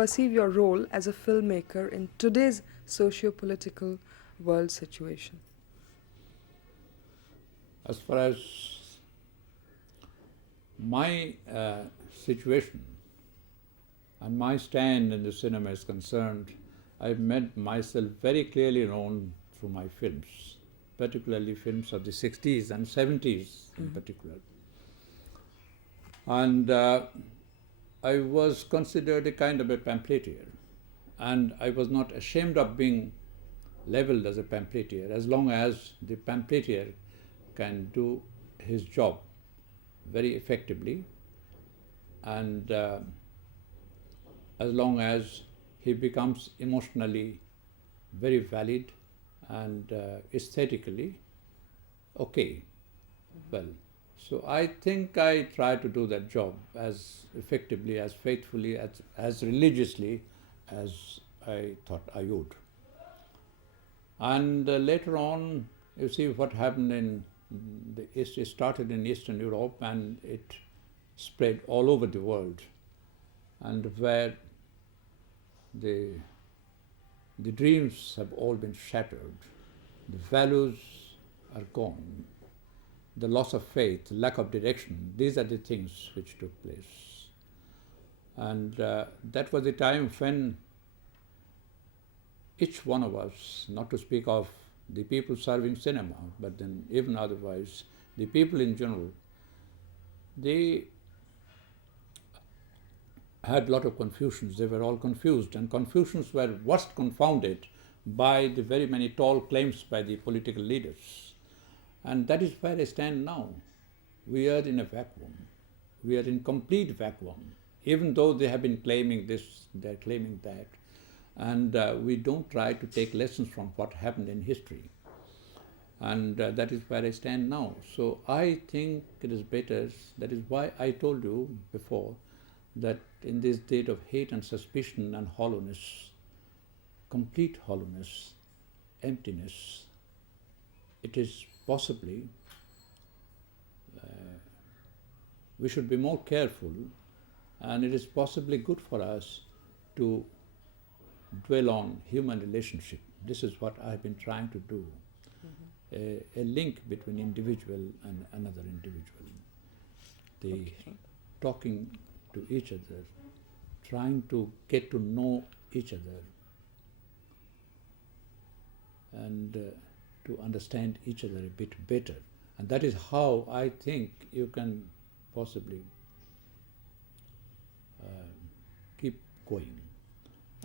Perceive your role as a filmmaker in today's socio-political world situation? As far as my situation and my stand in the cinema is concerned, I've made myself very clearly known through my films, particularly films of the 60s and 70s in particular. And I was considered a kind of a pamphleteer, and I was not ashamed of being labeled as a pamphleteer as long as the pamphleteer can do his job very effectively, and as long as he becomes emotionally very valid and aesthetically okay. Well, so I think I try to do that job as effectively, as faithfully, as religiously as I thought I would. And later on, you see what happened in the East. It started in Eastern Europe and it spread all over the world, and where the dreams have all been shattered, the values are gone, the loss of faith, lack of direction, these are the things which took place. And that was the time when each one of us, not to speak of the people serving cinema, but then even otherwise, the people in general, they had a lot of confusions. They were all confused, and confusions were worst confounded by the very many tall claims by the political leaders. And that is where I stand now. We are in a vacuum. We are in complete vacuum. Even though they have been claiming this, they're claiming that. And we don't try to take lessons from what happened in history. And that is where I stand now. So I think it is better. That is why I told you before that in this state of hate and suspicion and hollowness, complete hollowness, emptiness, it is possibly we should be more careful, and it is possibly good for us to dwell on human relationship. This is what I have been trying to do. A link between individual and another individual. The talking to each other, trying to get to know each other, and to understand each other a bit better. And that is how I think you can possibly keep going.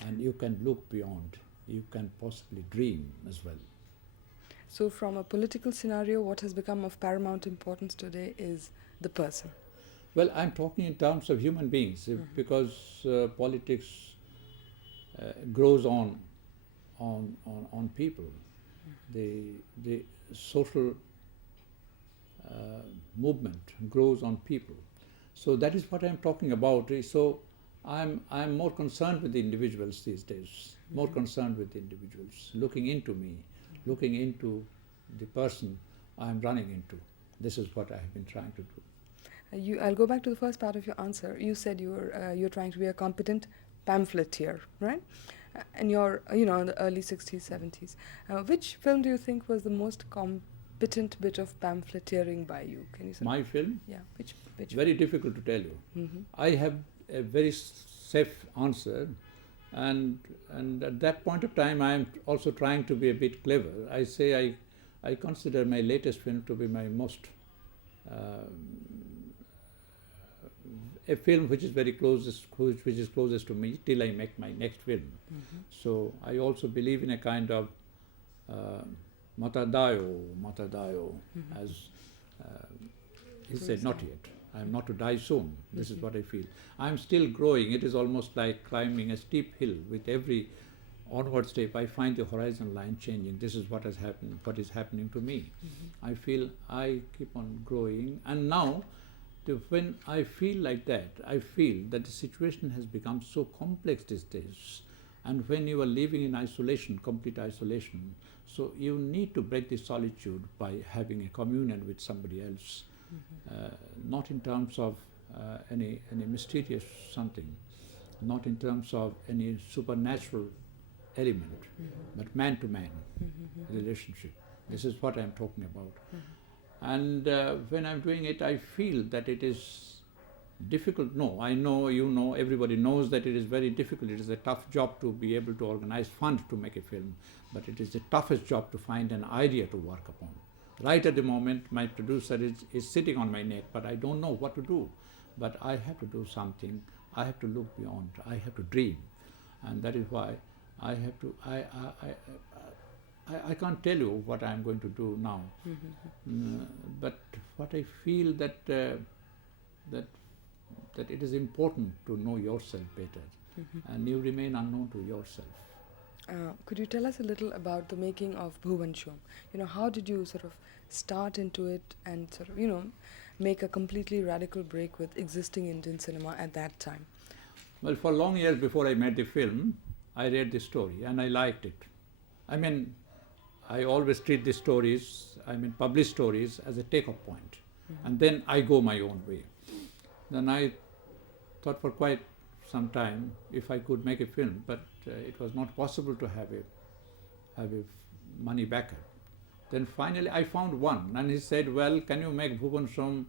And you can look beyond, you can possibly dream as well. So from a political scenario, what has become of paramount importance today is the person. Well, I'm talking in terms of human beings, because politics grows on people. The social movement grows on people. So that is what I'm talking about. So I'm more concerned with the individuals these days, more concerned with the individuals, looking into me, looking into the person I'm running into. This is what I have been trying to do. I'll go back to the first part of your answer. You said you're trying to be a competent pamphleteer, right? And you're, in the early 60s, 70s. Which film do you think was the most competent bit of pamphleteering by you? Can you say? My film? Yeah, which Very difficult to tell you. I have a very safe answer, and at that point of time I am also trying to be a bit clever. I say I consider my latest film to be my most a film which is very closest, which is closest to me till I make my next film. So I also believe in a kind of matadayo, as he said, not yet. I am not to die soon. This is what I feel. I am still growing. It is almost like climbing a steep hill. With every onward step, I find the horizon line changing. This is what has happened. What is happening to me? I feel I keep on growing, and now, when I feel like that, I feel that the situation has become so complex these days, and when you are living in isolation, complete isolation, so you need to break the solitude by having a communion with somebody else, not in terms of any mysterious something, not in terms of any supernatural element, but man-to-man relationship. This is what I'm talking about. And when I'm doing it, I feel that it is difficult. No, I know, you know, everybody knows that it is very difficult. It is a tough job to be able to organize funds to make a film, but it is the toughest job to find an idea to work upon. Right at the moment, my producer is sitting on my neck, but I don't know what to do. But I have to do something. I have to look beyond. I have to dream. And that is why I have to, I can't tell you what I'm going to do now. But what I feel that it is important to know yourself better, and you remain unknown to yourself. Could you tell us a little about the making of Bhuvan Shom? You know, how did you sort of start into it and sort of, you know, make a completely radical break with existing Indian cinema at that time? Well, for long years before I made the film, I read the story and I liked it. I mean, I always treat the stories, published stories, as a take-off point. And then I go my own way. Then I thought for quite some time if I could make a film, but it was not possible to have a money backer. Then finally I found one, and he said, well, can you make Bhuvan Shom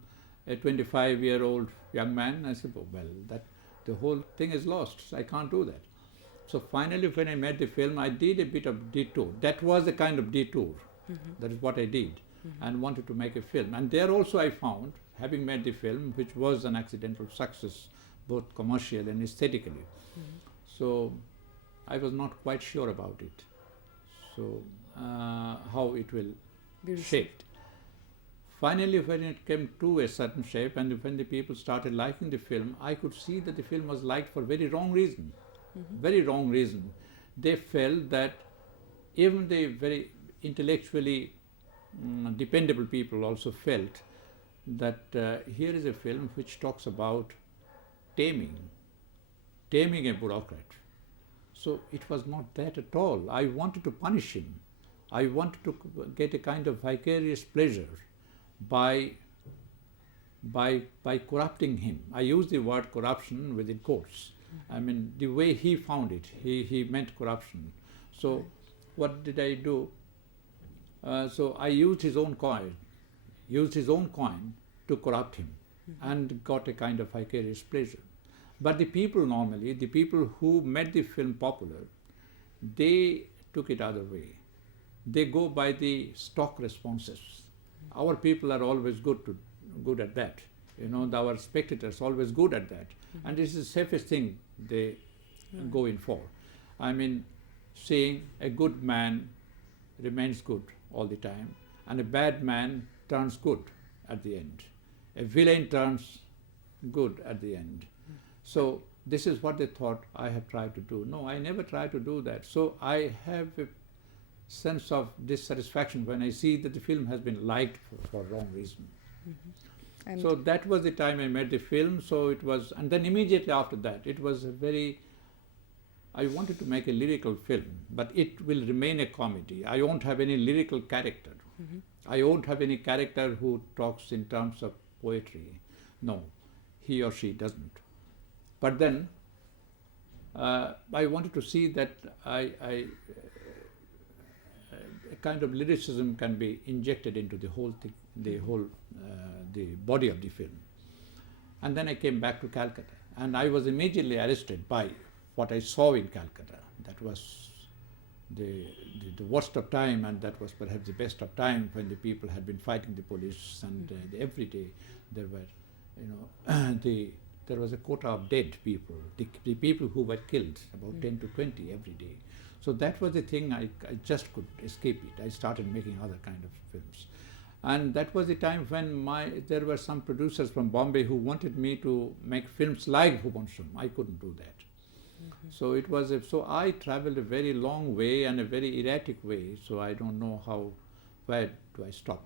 a 25-year-old young man? I said, oh, well, the whole thing is lost. I can't do that. So finally, when I made the film, I did a bit of detour. That was a kind of detour. That is what I did, and wanted to make a film. And there also I found, having made the film, which was an accidental success, both commercial and aesthetically. So I was not quite sure about it. So how it will be shaped. Finally, when it came to a certain shape, and when the people started liking the film, I could see that the film was liked for very wrong reason. Very wrong reason. They felt that even the very intellectually dependable people also felt that here is a film which talks about taming a bureaucrat. So it was not that at all. I wanted to punish him. I wanted to get a kind of vicarious pleasure by corrupting him. I use the word corruption within quotes. I mean, the way he found it, he meant corruption. So what did I do? So I used his own coin to corrupt him and got a kind of vicarious pleasure. But the people normally, the people who made the film popular, they took it other way. They go by the stock responses. Our people are always good at that. You know, our spectators always good at that. And this is the safest thing they go in for. I mean, saying a good man remains good all the time, and a bad man turns good at the end. A villain turns good at the end. So this is what they thought I have tried to do. No, I never tried to do that. So I have a sense of dissatisfaction when I see that the film has been liked for wrong reason. And so that was the time I made the film. So it was, and then immediately after that, it was I wanted to make a lyrical film, but it will remain a comedy. I won't have any lyrical character. I won't have any character who talks in terms of poetry. No, he or she doesn't. But then I wanted to see that a kind of lyricism can be injected into the whole thing, the body of the film. And then I came back to Calcutta, and I was immediately arrested by what I saw in Calcutta. That was the worst of time, and that was perhaps the best of time, when the people had been fighting the police, and every day there were, you know, there was a quota of dead people, the people who were killed, about 10 to 20 every day. So that was the thing, I just could escape it. I started making other kind of films. And that was the time when there were some producers from Bombay who wanted me to make films like Bhuvan Shom. I couldn't do that. So it was, so I traveled a very long way and a very erratic way, so I don't know where do I stop.